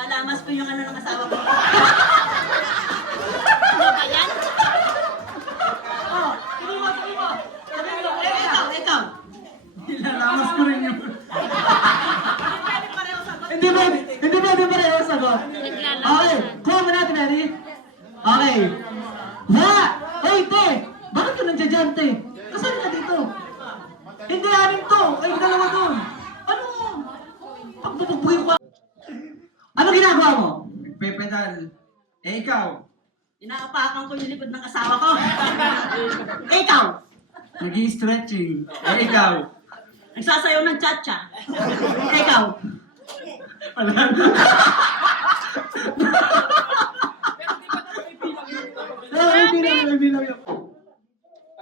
Nalamas ko yung ano ng asawa ko. Ano ba yan? Oh, sabi mo. Ikaw. Nilalamas ko rin yung... Pwede pareho sagot. Hindi pareho sagot. Okay, kuha mo natin, Eddie. Okay. Hey, te! Bakit ka nandiyan dyan, te? Kasali ka dito. Hindi, anim to. Ay, dalawa doon. Ano? Pagpupugpugi ko. Ano ginagawa mo? Nagpepedal. Eh, ikaw? Inaapakan ko yung likod ng asawa ko. Ikaw. Nag-i-stretching. Eh, ikaw? Nagsasayaw ng cha-cha. Ikaw. May bilang yun.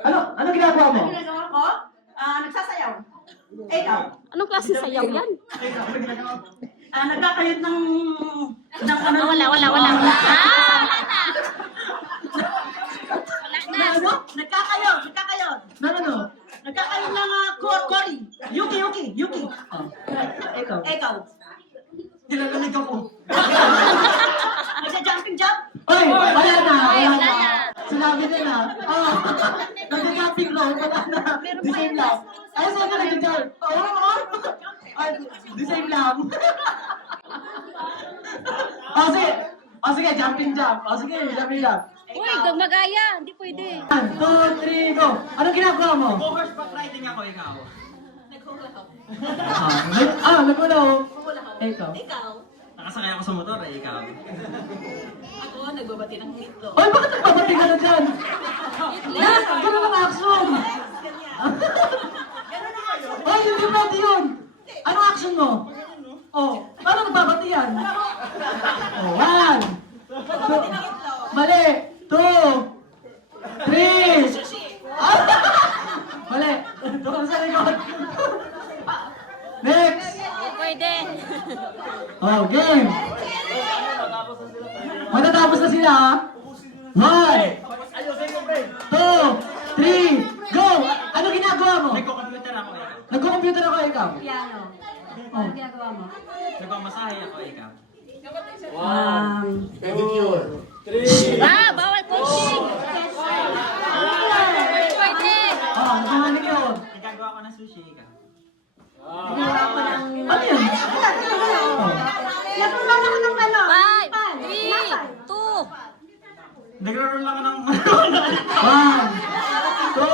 Ano ginagawa mo? Ano ginagawa ko? Nagsasayaw. Ikaw. Anong klase sayaw yan? Nagkakayot ng ano. Wala. Ah, wala na. Wala na. Ano? Nagkakayot. Ano? Nagkakayot ng Cory. Yuki. Oh. Ikaw. Ikaw. Nilalanig ako. Nagja-jumping jump. Oy! Wala na! Wala na. Sinabi nila. Oh! Nag-jumping rope. Wala na. The same lang. Ay, saan ka nag-jump? Oo! Ay, the same lang. Sige, jumping jump. Sige, jumping jump. Uy, magaya. Hindi pwede. 1, 2, 3, go! Anong ginagawa mo? Horseback riding ako, ikaw. Nagulaw. Ikaw. Ikaw. Nakasakay ako sa motor, eh, ikaw. Ako, nagbabati ng hitlo. Oy, bakit nagbabati ka na dyan? Ganun ang action! Oy, hindi pwede yun! Anong action mo? Oh, paano nagbabati yan? Oh, 1, 2, mali! 2, 3, mali! Doon sa likod! Next! Hindi pwede. Oh, game! Matatapos na sila, ha? 1, 2, 3, go! Ano ginagawa mo? Nagko-computer ako, ikaw. Nagko-computer ako, ikaw. Piano. Oh. Ginagawa mo? Nagmamasahe ako, ikaw. Bawal coaching. Hindi pwede. Oh, nakahanig yun. Nagagawa ko ng sushi, ikaw. Ginagawa ko ng... Ano yan? Oh. Natulang ako ng ano? 5, 3, 2. Nagro-roll ako ng... 1, 2,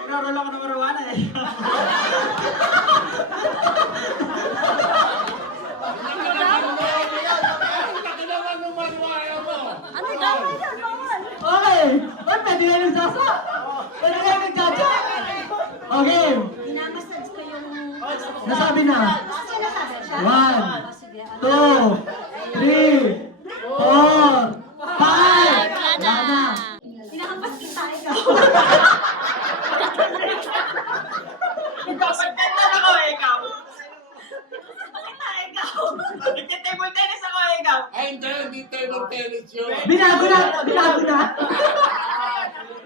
Nagro-roll ako ng marijuana, eh. Ano daw? okay. Oy, pwede na yung sasa. Pwede na yung chacha. Okay. Dinamassage ko yung... Nasabi na. Sinasabi siya? 1, 2, 3, 4, 5. Wala na. Pinakampas kita ikaw. Nagpapagtennis ako, eh, ikaw. Bakit na ikaw? Nagte-table tennis ako, eh, ikaw. Ay, hindi table tennis yun. Binago na.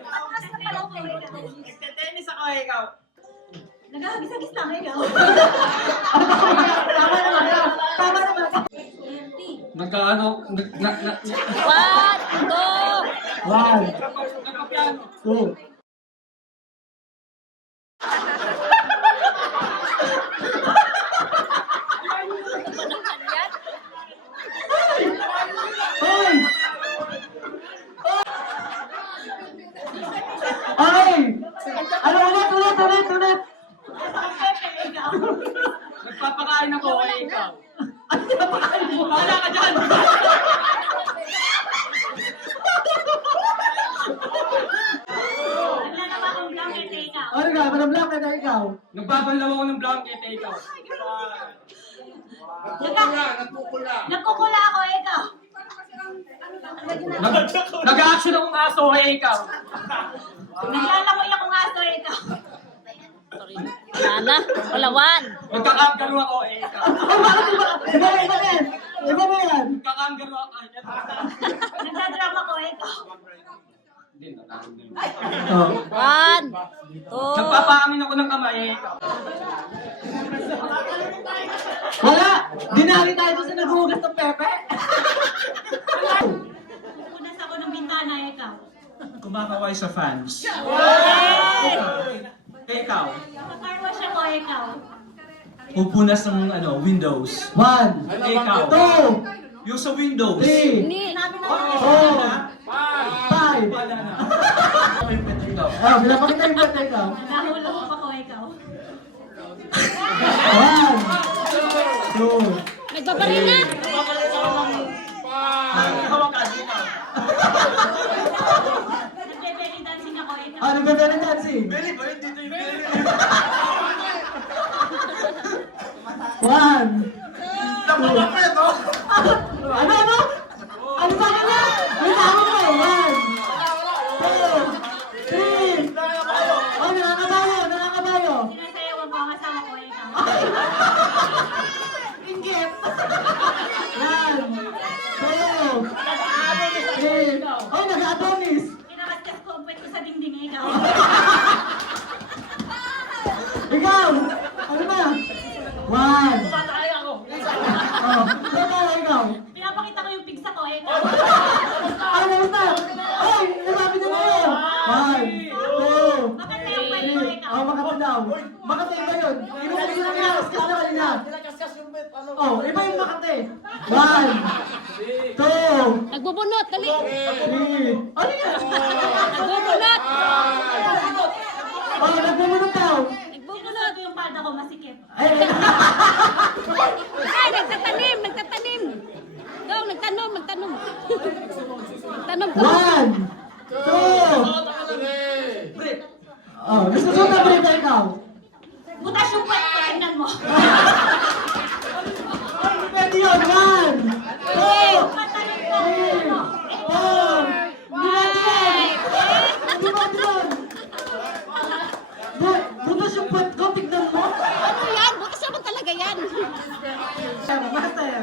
Patakas na pala ko ikaw. Nagte-tennis ako, eh, ikaw. Nagahagis-hagis lang ikaw. Tama naman. Nagkaano, 1, 2. 1, 2. Hoy! Ay! Ano ulit? Nagpapakain ako, eh, ikaw. Ano pinapakain mo? Wala ka dyan! Naglalaba akong blanket ikaw. Ano ka? Manablang ka na ikaw. Nagbabanlaw ako ng blanket, eh, ikaw. Nagkukula. Nagkukula ako ikaw. Nag-action akong aso, eh, ikaw. Naglalangoy akong aso ikaw. Sorry. Wala na. Wala 1. Nagkakangaro ako, eh, ikaw. Iba ba yan? Nagkakangaro ako, eh, ikaw. Nagdadrama ko ikaw. Hindi, natawag na yun. Oh. 1, 2. Nagpapaamin ako ng kamay, eh, ikaw. Wala! Dinali tayo sa naghugas ng pepe. Pupunas ako ng bintana, ikaw. Kumakaway sa fans. Ikaw. Kakarwash ako, ikaw. Pupunas ng windows. 1, Ikaw. 2, Yung sa windows. 3, Ni. Sinabi na 4, 5. Ikaw. Ah, pinapakita yung pepe ikaw. Nahulog ako, ikaw. 1, 2, Nagbabaril na. Nagbebelly dancing ako, ikaw. ano ba na dancing? Beli ba? Dito yung beli. 1, Napapapit, oh! ano? Ano sa akin na? May tama ko. 1, 2, 3. Oh, nakakabayo. Sinasayawan ko ang asawa ko, ikaw. Inggit. 1, 2, 3. Oh, nag-atonis. Kinakaskas ko ang puwet ko sa dingding, ikaw. Ikaw, ano na? 1. Oh, ikaw. Pinapakita ko yung pigsa ko, ikaw. Ano na? Ay, nasabi na yun. 1, 2, Maganda yung puwet ko, ikaw. oh, makata daw. Makate iba yun. Inuulit yung kinakaskas na kanina. Oh, iba yung makate. 1, 2, Nagbubunot, dali. 3. Ano yan? Nagbubunot. Oh, nagbumunod daw. Nagbubunot yung palda ko, masikip. Ay, Ay, nagtatanim. Dong, nagtanom. Nagtanom ko. 1, 2. Oh, nasusunod na rin ikaw. Butas yung puwet ko, tingnan mo. Pwede yun. 1, 2, Matalim ko. 3, 4. Hindi ba yun? Butas yung puwet ko, tignan mo. Ano yan? Butas naman talaga yan. Master.